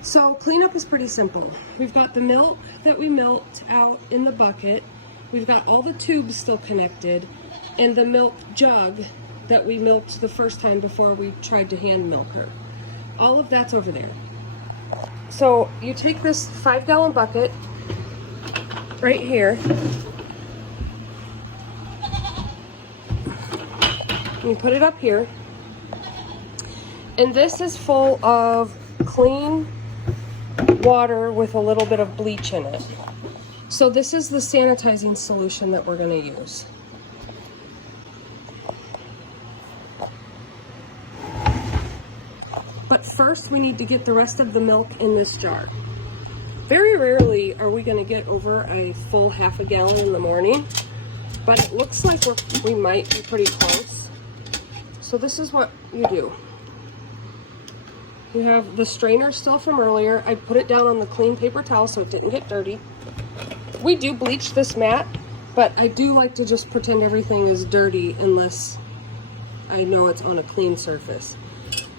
So cleanup is pretty simple. We've got the milk that we milked out in the bucket. We've got all the tubes still connected, and the milk jug that we milked the first time before we tried to hand milk her. All of that's over there. So you take this 5-gallon bucket right here, you put it up here, and this is full of clean water with a little bit of bleach in it. So this is the sanitizing solution that we're going to use. But first we need to get the rest of the milk in this jar. Very rarely are we going to get over a full half a gallon in the morning, but it looks like we might be pretty close. So this is what you do. You have the strainer still from earlier. I put it down on the clean paper towel so it didn't get dirty. We do bleach this mat, but I do like to just pretend everything is dirty unless I know it's on a clean surface.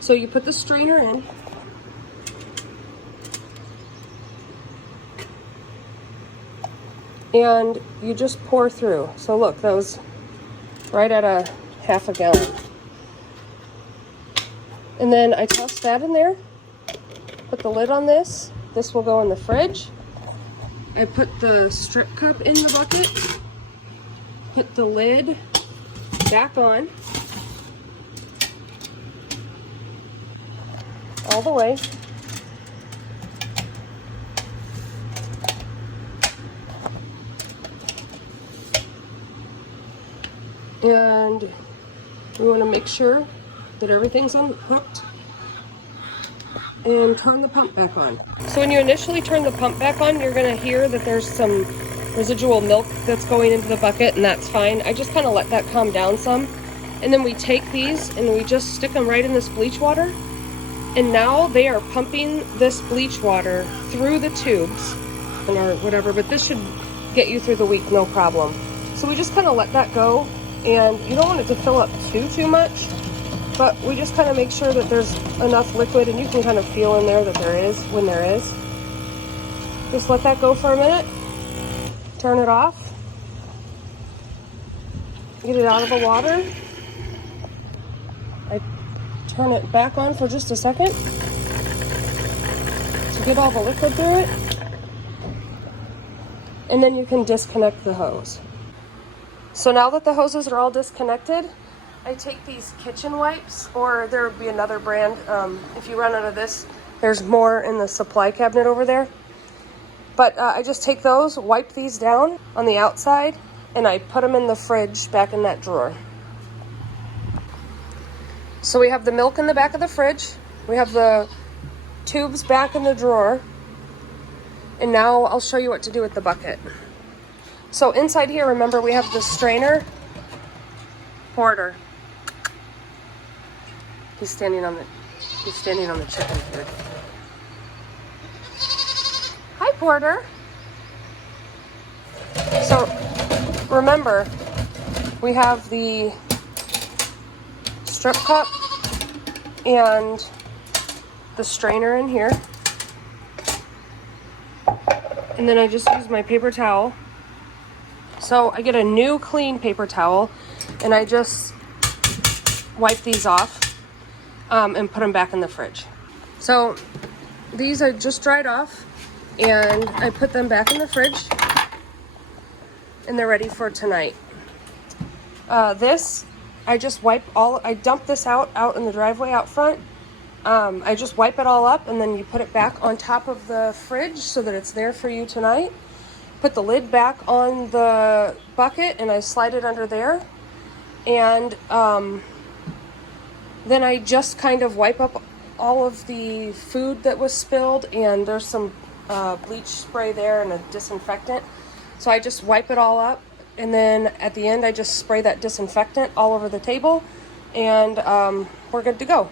So you put the strainer in. And you just pour through. So look, that was right at a half a gallon. And then I toss that in there, put the lid on this. This will go in the fridge. I put the strip cup in the bucket, put the lid back on, all the way. And we want to make sure that everything's unhooked and turn the pump back on. So when you initially turn the pump back on, you're going to hear that there's some residual milk that's going into the bucket, and that's fine. I just kind of let that calm down some. And then we take these and we just stick them right in this bleach water. And now they are pumping this bleach water through the tubes or whatever, but this should get you through the week, no problem. So we just kind of let that go, and you don't want it to fill up too much, but we just kind of make sure that there's enough liquid, and you can kind of feel in there that there is when there is. Just let that go for a minute, turn it off, get it out of the water. I turn it back on for just a second to get all the liquid through it, and then you can disconnect the hose. So now that the hoses are all disconnected, I take these kitchen wipes, or there would be another brand. If you run out of this, there's more in the supply cabinet over there. But I just take those, wipe these down on the outside, and I put them in the fridge back in that drawer. So we have the milk in the back of the fridge. We have the tubes back in the drawer. And now I'll show you what to do with the bucket. So inside here, remember, we have the strainer. Porter. He's standing on the chicken food. Hi, Porter. So remember, we have the strip cup and the strainer in here. And then I just use my paper towel. So I get a new clean paper towel and I just wipe these off and put them back in the fridge. So these are just dried off and I put them back in the fridge and they're ready for tonight. This, I dump this out in the driveway out front. I just wipe it all up and then you put it back on top of the fridge so that it's there for you tonight. Put the lid back on the bucket and I slide it under there. And then I just kind of wipe up all of the food that was spilled, and there's some bleach spray there and a disinfectant. So I just wipe it all up, and then at the end I just spray that disinfectant all over the table, and we're good to go.